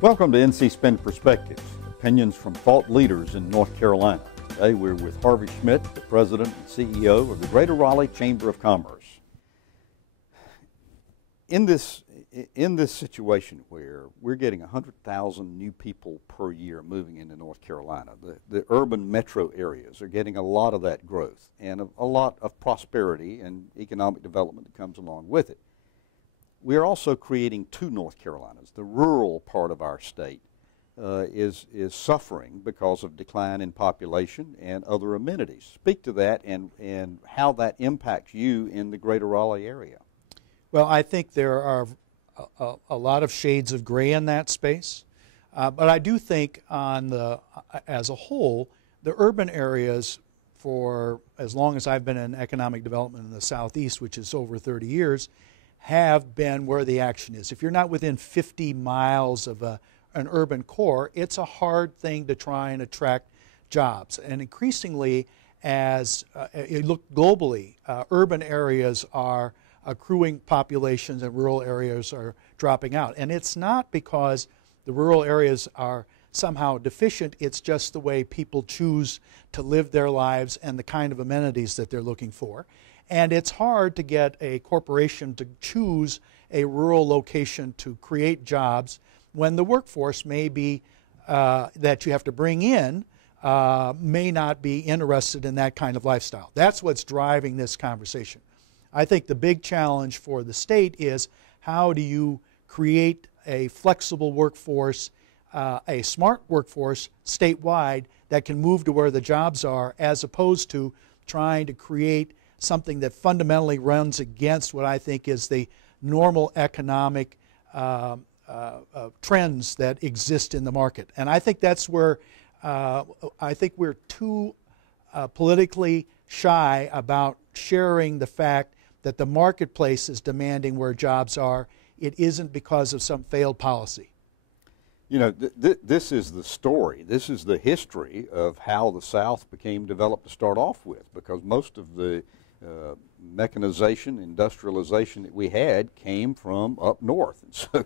Welcome to NC Spin Perspectives, opinions from thought leaders in North Carolina. Today we're with Harvey Schmitt, the President and CEO of the Greater Raleigh Chamber of Commerce. In this situation where we're getting 100,000 new people per year moving into North Carolina, the urban metro areas are getting a lot of that growth and a lot of prosperity and economic development that comes along with it. We are also creating two North Carolinas. The rural part of our state is suffering because of decline in population and other amenities. Speak to that and how that impacts you in the Greater Raleigh area. Well, I think there are a lot of shades of gray in that space, but I do think as a whole, the urban areas, for as long as I've been in economic development in the Southeast, which is over 30 years, have been where the action is. If you're not within 50 miles of an urban core, it's a hard thing to try and attract jobs. And increasingly, as you look globally, urban areas are accruing populations and rural areas are dropping out. And it's not because the rural areas are somehow deficient, it's just the way people choose to live their lives and the kind of amenities that they're looking for. And it's hard to get a corporation to choose a rural location to create jobs when the workforce may be that you have to bring in may not be interested in that kind of lifestyle. That's what's driving this conversation. I think the big challenge for the state is how do you create a flexible workforce, a smart workforce statewide that can move to where the jobs are, as opposed to trying to create something that fundamentally runs against what I think is the normal economic trends that exist in the market. And I think that's where I think we're too politically shy about sharing the fact that the marketplace is demanding where jobs are. It isn't because of some failed policy. You know, this is the story. This is the history of how the South became developed to start off with, because most of the mechanization, industrialization that we had came from up north. And so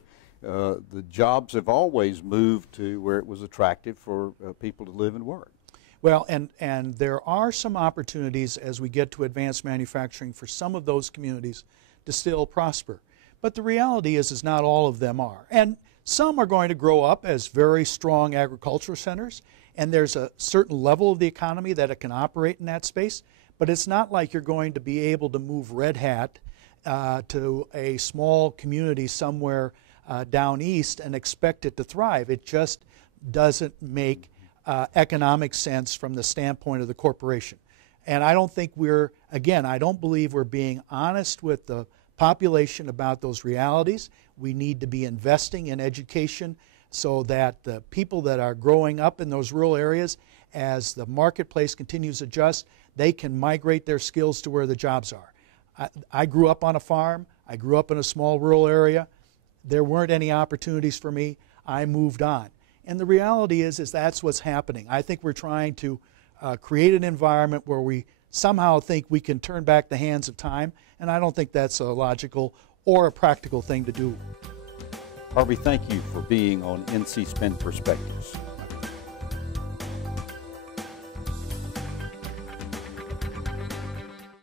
the jobs have always moved to where it was attractive for people to live and work. Well, and there are some opportunities as we get to advanced manufacturing for some of those communities to still prosper. But the reality is not all of them are. And some are going to grow up as very strong agricultural centers, and there's a certain level of the economy that it can operate in that space. But it's not like you're going to be able to move Red Hat to a small community somewhere down east and expect it to thrive. It just doesn't make economic sense from the standpoint of the corporation. And I don't think I don't believe we're being honest with the population about those realities. We need to be investing in education so that the people that are growing up in those rural areas, as the marketplace continues to adjust, they can migrate their skills to where the jobs are. I grew up on a farm. I grew up in a small rural area. There weren't any opportunities for me. I moved on. And the reality is that's what's happening. I think we're trying to create an environment where we somehow think we can turn back the hands of time, and I don't think that's a logical or a practical thing to do. Harvey, thank you for being on NC Spin Perspectives.